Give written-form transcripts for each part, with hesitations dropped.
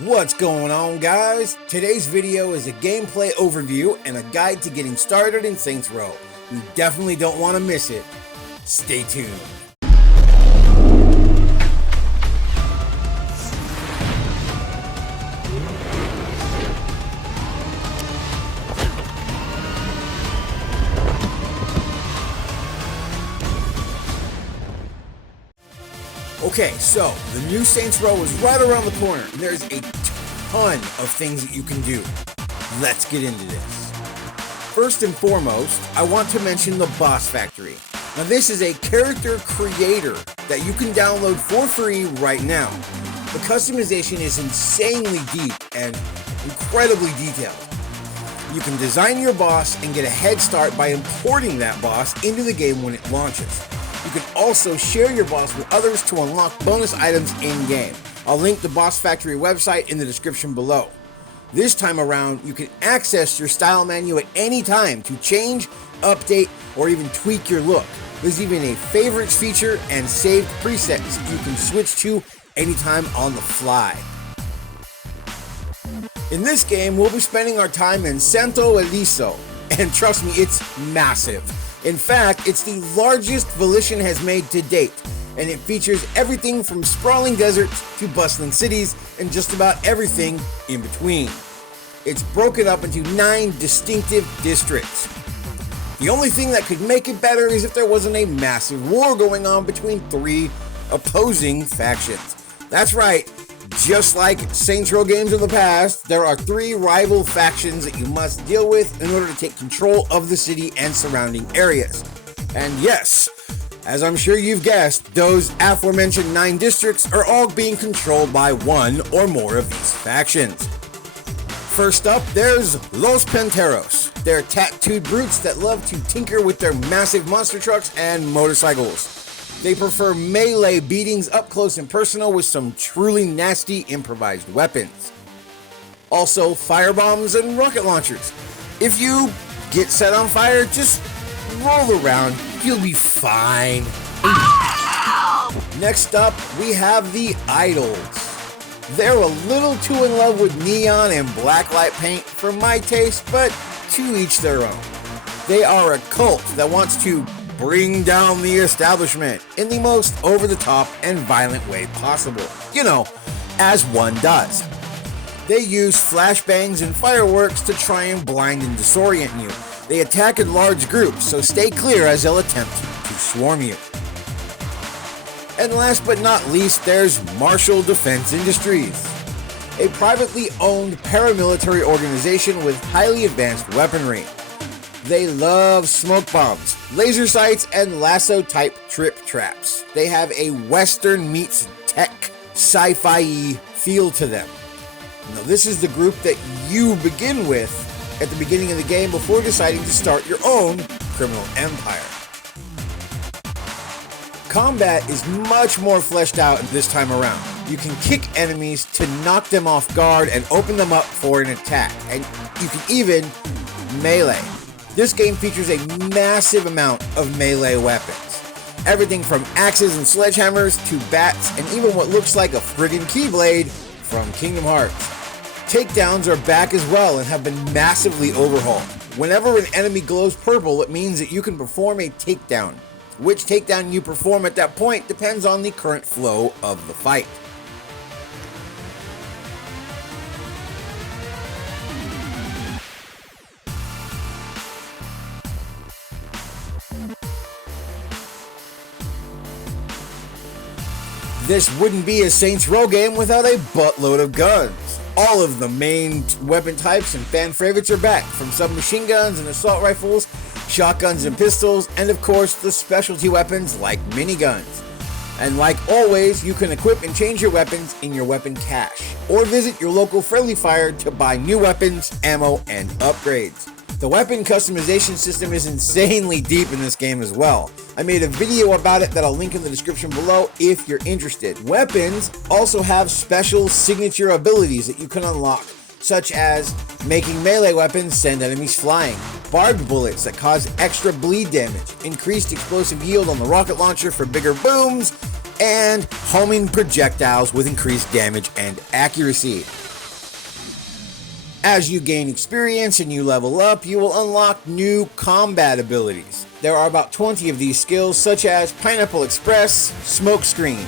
What's going on, guys? Today's video is a gameplay overview and a guide to getting started in Saints Row. You definitely don't want to miss it. Stay tuned. Okay, so the new Saints Row is right around the corner, and there's a ton of things that you can do. Let's get into this. First and foremost, I want to mention the Boss Factory. Now this is a character creator that you can download for free right now. The customization is insanely deep and incredibly detailed. You can design your boss and get a head start by importing that boss into the game when it launches. You can also share your boss with others to unlock bonus items in-game. I'll link the Boss Factory website in the description below. This time around, you can access your style menu at any time to change, update, or even tweak your look. There's even a favorites feature and saved presets you can switch to anytime on the fly. In this game, we'll be spending our time in Santo Eliso, and trust me, it's massive. In fact, it's the largest Volition has made to date, and it features everything from sprawling deserts to bustling cities and just about everything in between. It's broken up into 9 distinctive districts. The only thing that could make it better is if there wasn't a massive war going on between 3 opposing factions. That's right, just like Saints Row games of the past, there are 3 rival factions that you must deal with in order to take control of the city and surrounding areas. And yes, as I'm sure you've guessed, those aforementioned 9 districts are all being controlled by one or more of these factions. First up, there's Los Penteros. They're tattooed brutes that love to tinker with their massive monster trucks and motorcycles. They prefer melee beatings up close and personal with some truly nasty improvised weapons. Also, firebombs and rocket launchers. If you get set on fire, just roll around, you'll be fine. Next up, we have the Idols. They're a little too in love with neon and blacklight paint for my taste, but to each their own. They are a cult that wants to bring down the establishment in the most over-the-top and violent way possible. You know, as one does. They use flashbangs and fireworks to try and blind and disorient you. They attack in large groups, so stay clear as they'll attempt to swarm you. And last but not least, there's Marshall Defense Industries, a privately owned paramilitary organization with highly advanced weaponry. They love smoke bombs, laser sights, and lasso-type trip traps. They have a Western meets tech sci-fi feel to them. Now, this is the group that you begin with at the beginning of the game before deciding to start your own criminal empire. Combat is much more fleshed out this time around. You can kick enemies to knock them off guard and open them up for an attack, and you can even melee. This game features a massive amount of melee weapons. Everything from axes and sledgehammers to bats and even what looks like a friggin' keyblade from Kingdom Hearts. Takedowns are back as well and have been massively overhauled. Whenever an enemy glows purple, it means that you can perform a takedown. Which takedown you perform at that point depends on the current flow of the fight. This wouldn't be a Saints Row game without a buttload of guns. All of the main weapon types and fan favorites are back, from submachine guns and assault rifles, shotguns and pistols, and of course the specialty weapons like miniguns. And like always, you can equip and change your weapons in your weapon cache, or visit your local friendly fire to buy new weapons, ammo, and upgrades. The weapon customization system is insanely deep in this game as well. I made a video about it that I'll link in the description below if you're interested. Weapons also have special signature abilities that you can unlock, such as making melee weapons send enemies flying, barbed bullets that cause extra bleed damage, increased explosive yield on the rocket launcher for bigger booms, and homing projectiles with increased damage and accuracy. As you gain experience and you level up, you will unlock new combat abilities. There are about 20 of these skills, such as Pineapple Express, Smoke Screen,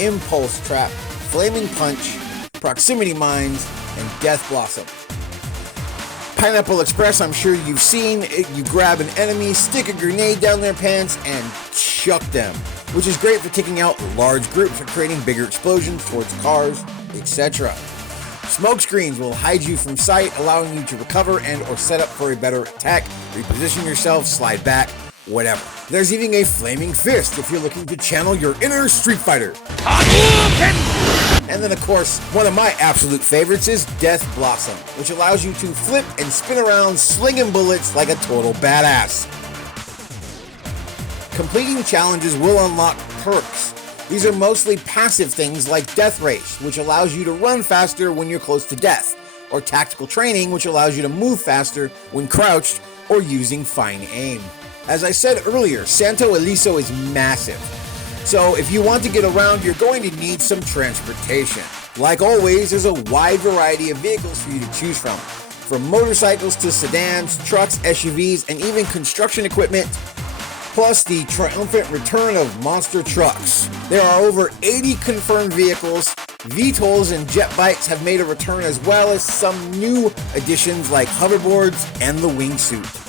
Impulse Trap, Flaming Punch, Proximity Mines, and Death Blossom. Pineapple Express, I'm sure you've seen. You grab an enemy, stick a grenade down their pants, and chuck them, which is great for taking out large groups or creating bigger explosions towards cars, etc. Smoke screens will hide you from sight, allowing you to recover and or set up for a better attack, reposition yourself, slide back, whatever. There's even a flaming fist if you're looking to channel your inner Street Fighter. And then of course, one of my absolute favorites is Death Blossom, which allows you to flip and spin around slinging bullets like a total badass. Completing challenges will unlock perks. These are mostly passive things like Death Race, which allows you to run faster when you're close to death, or Tactical Training, which allows you to move faster when crouched or using fine aim. As I said earlier, Santo Ileso is massive, so if you want to get around, you're going to need some transportation. Like always, there's a wide variety of vehicles for you to choose from motorcycles to sedans, trucks, SUVs, and even construction equipment, plus the triumphant return of monster trucks. There are over 80 confirmed vehicles. VTOLs and jet bikes have made a return, as well as some new additions like hoverboards and the wingsuit,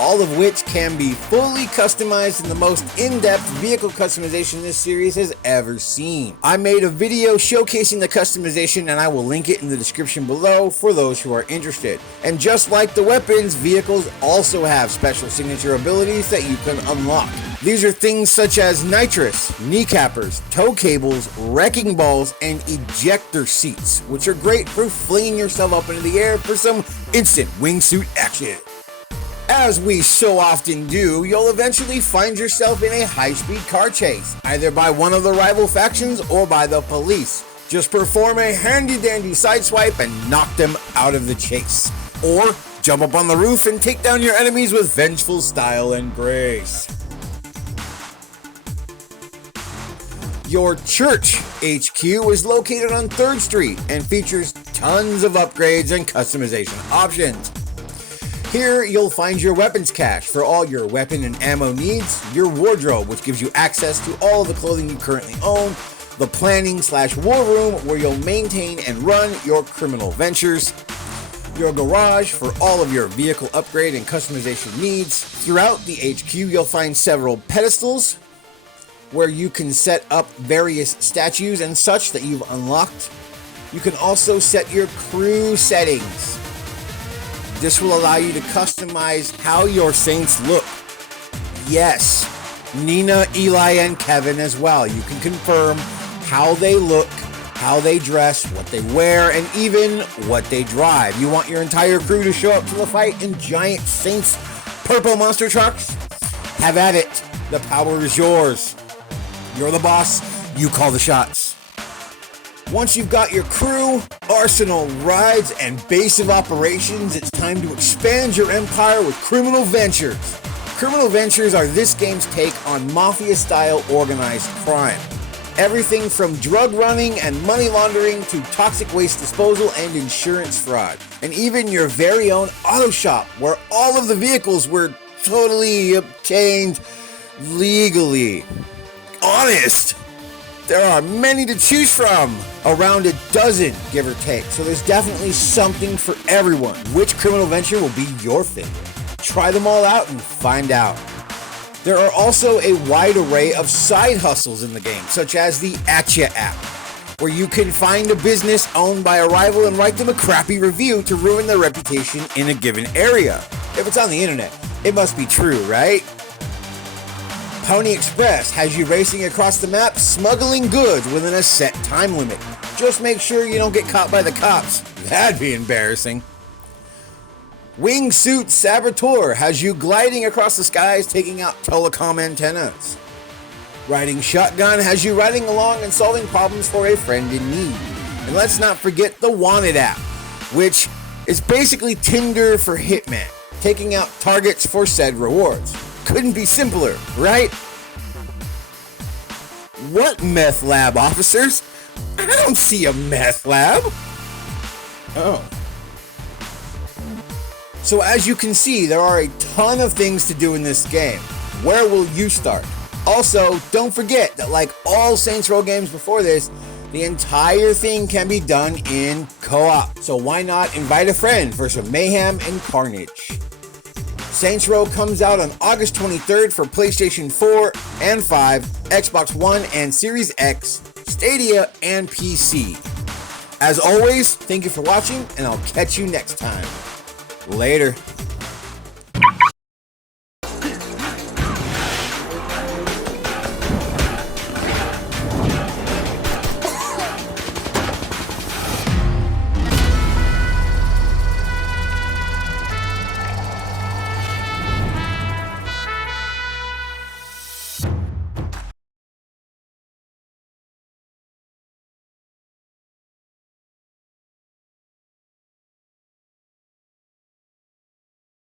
all of which can be fully customized in the most in-depth vehicle customization this series has ever seen. I made a video showcasing the customization, and I will link it in the description below for those who are interested. And just like the weapons, vehicles also have special signature abilities that you can unlock. These are things such as nitrous, kneecappers, tow cables, wrecking balls, and ejector seats, which are great for flinging yourself up into the air for some instant wingsuit action. As we so often do, you'll eventually find yourself in a high-speed car chase, either by one of the rival factions or by the police. Just perform a handy-dandy sideswipe and knock them out of the chase. Or jump up on the roof and take down your enemies with vengeful style and grace. Your church HQ is located on 3rd Street and features tons of upgrades and customization options. Here, you'll find your weapons cache for all your weapon and ammo needs, your wardrobe, which gives you access to all of the clothing you currently own, the planning/war room, where you'll maintain and run your criminal ventures, your garage for all of your vehicle upgrade and customization needs. Throughout the HQ, you'll find several pedestals where you can set up various statues and such that you've unlocked. You can also set your crew settings. This will allow you to customize how your saints look. Yes, Nina, Eli, and Kevin as well. You can confirm how they look, how they dress, what they wear, and even what they drive. You want your entire crew to show up to the fight in giant Saints purple monster trucks? Have at it. The power is yours. You're the boss. You call the shots. Once you've got your crew, arsenal, rides, and base of operations, it's time to expand your empire with Criminal Ventures. Criminal Ventures are this game's take on mafia-style organized crime. Everything from drug running and money laundering to toxic waste disposal and insurance fraud. And even your very own auto shop, where all of the vehicles were totally obtained legally. Honest! There are many to choose from, around a dozen, give or take, so there's definitely something for everyone. Which criminal venture will be your favorite? Try them all out and find out. There are also a wide array of side hustles in the game, such as the Atcha app, where you can find a business owned by a rival and write them a crappy review to ruin their reputation in a given area. If it's on the internet, it must be true, right? Pony Express has you racing across the map, smuggling goods within a set time limit. Just make sure you don't get caught by the cops. That'd be embarrassing. Wingsuit Saboteur has you gliding across the skies, taking out telecom antennas. Riding Shotgun has you riding along and solving problems for a friend in need. And let's not forget the Wanted app, which is basically Tinder for Hitman, taking out targets for said rewards. Couldn't be simpler, right? What meth lab, officers? I don't see a meth lab. Oh. So as you can see, there are a ton of things to do in this game. Where will you start? Also, don't forget that like all Saints Row games before this, the entire thing can be done in co-op. So why not invite a friend for some mayhem and carnage? Saints Row comes out on August 23rd for PlayStation 4 and 5, Xbox One and Series X, Stadia, and PC. As always, thank you for watching, and I'll catch you next time. Later.